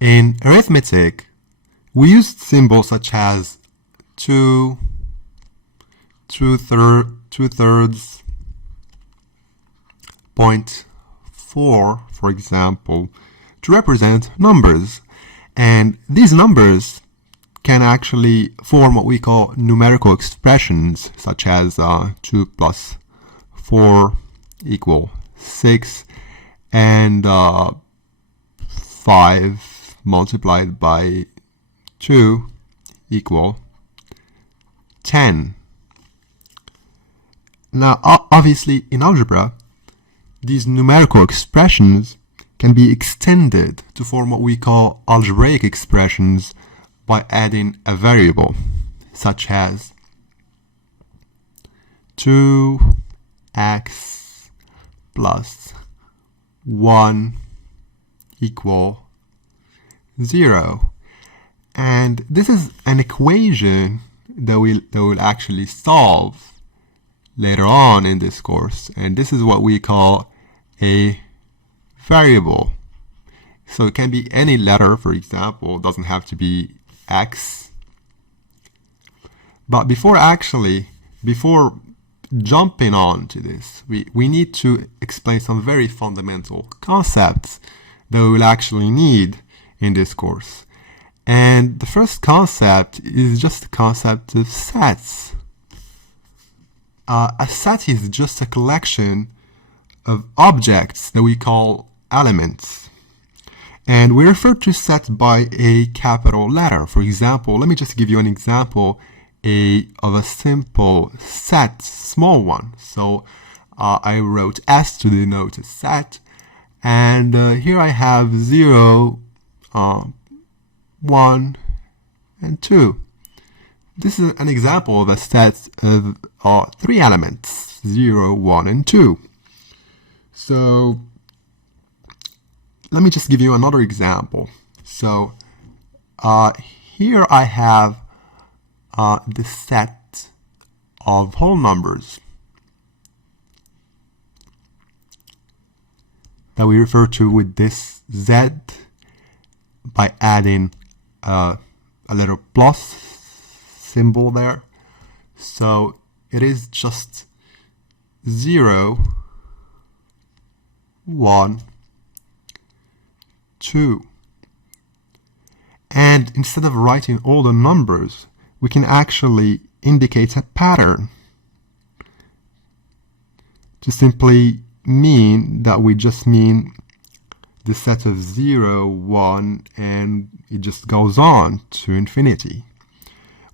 In arithmetic, we use symbols such as 2, 2/3, 0.4, for example, to represent numbers. And these numbers can actually form what we call numerical expressions, such as 2 plus 4 equal 6, and 5 multiplied by 2 equal 10. Now, obviously, in algebra, these numerical expressions can be extended to form what we call algebraic expressions by adding a variable, such as 2x plus 1 equal 0. And this is an equation that we'll actually solve later on in this course, and this is what we call a variable. So it can be any letter, for example, it doesn't have to be x. But before jumping on to this, we need to explain some very fundamental concepts that we will actually need in this course. And the first concept is just the concept of sets. A set is just a collection of objects that we call elements. And we refer to set by a capital letter. For example, let me just give you an example of a simple set, small one. So I wrote S to denote a set. And here I have 0, 1, and 2. This is an example of a set of 3 elements, 0, 1, and 2. So let me just give you another example. So here I have the set of whole numbers that we refer to with this Z by adding a little plus symbol there. So it is just 0, 1, 2. And instead of writing all the numbers, we can actually indicate a pattern to simply mean that we just mean the set of 0, 1, and it just goes on to infinity.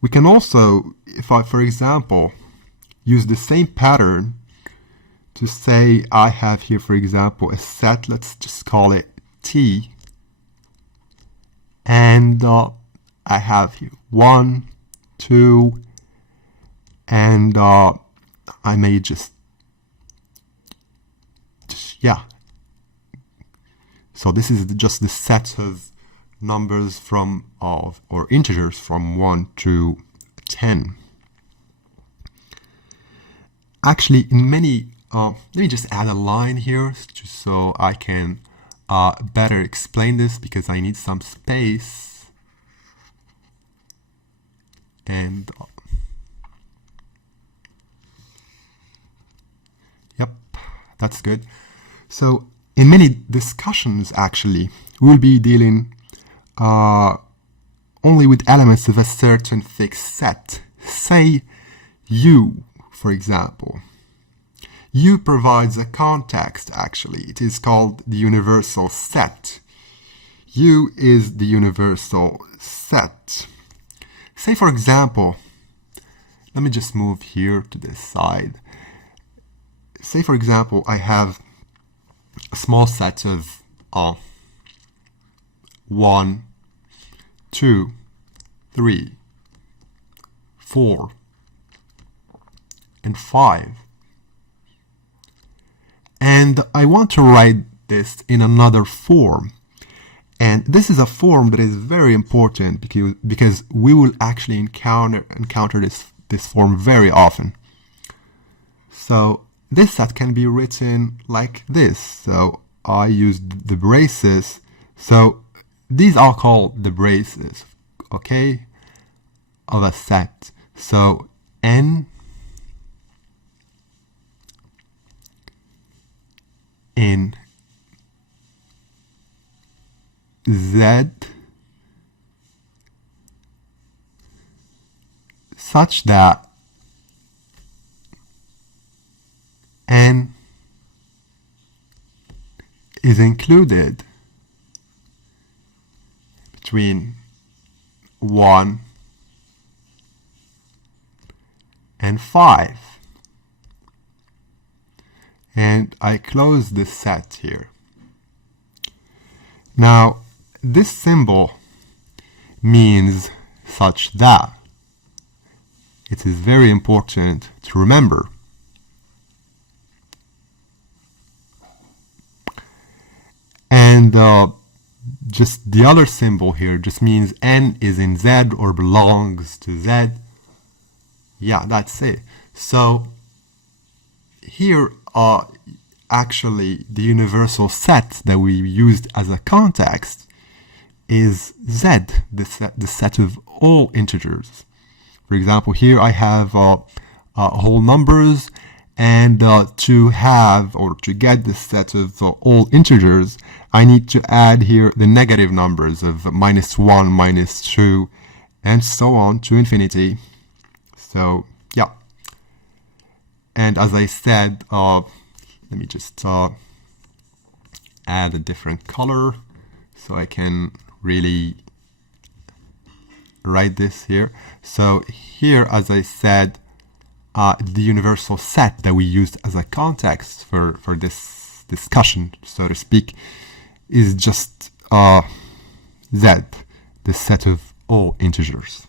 We can also, if I, for example, use the same pattern to say I have here, for example, a set, let's just call it T, and I have here 1, 2, and I may just yeah. So this is just the set of numbers from or integers from 1 to 10. Actually, in many, let me just add a line here just so I can better explain this, because I need some space. And yep, that's good. So in many discussions, actually, we'll be dealing only with elements of a certain fixed set. Say U, for example. U provides a context, actually. It is called the universal set. U is the universal set. Say, for example, let me just move here to this side. Say, for example, I have a small set of 1, 2, 3, 4, and 5. And I want to write this in another form. And this is a form that is very important because we will actually encounter this form very often. So this set can be written like this. So I used the braces. So these are called the braces, okay, of a set. So n in Z such that n is included between 1 and 5. And I close this set here. Now, this symbol means such that. It is very important to remember. And just the other symbol here just means n is in Z or belongs to Z. Yeah, that's it. So here actually the universal set that we used as a context is Z, the set of all integers. For example, here I have whole numbers, and to have or to get this set of all integers, I need to add here the negative numbers of -1, -2, and so on to infinity. So yeah. And as I said, let me just add a different color so I can really write this here. So here, as I said, the universal set that we used as a context for this discussion, so to speak, is just Z, the set of all integers.